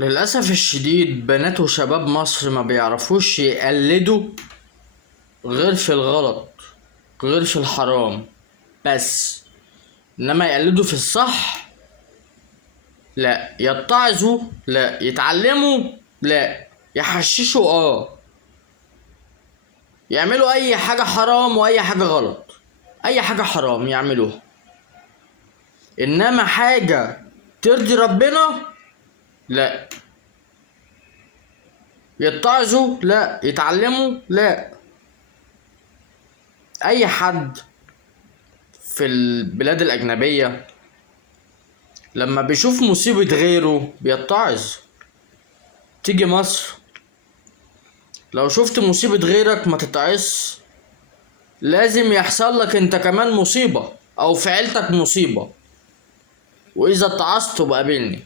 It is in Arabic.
للأسف الشديد بنات وشباب مصر ما بيعرفوش يقلدوا غير في الغلط، غير في الحرام بس. انما يقلدوا في الصح لا، يتعظوا لا، يتعلموا لا، يحششوا يعملوا اي حاجة حرام واي حاجة غلط. اي حاجة حرام يعملوها، انما حاجة ترضي ربنا لا. يتعظوا لا، يتعلموا لا. اي حد في البلاد الاجنبية لما بيشوف مصيبة غيره بيتعظ. تيجي مصر لو شفت مصيبة غيرك ما تتعظ، لازم يحصل لك انت كمان مصيبة او في عيلتك مصيبة، واذا اتعظت بقابلني.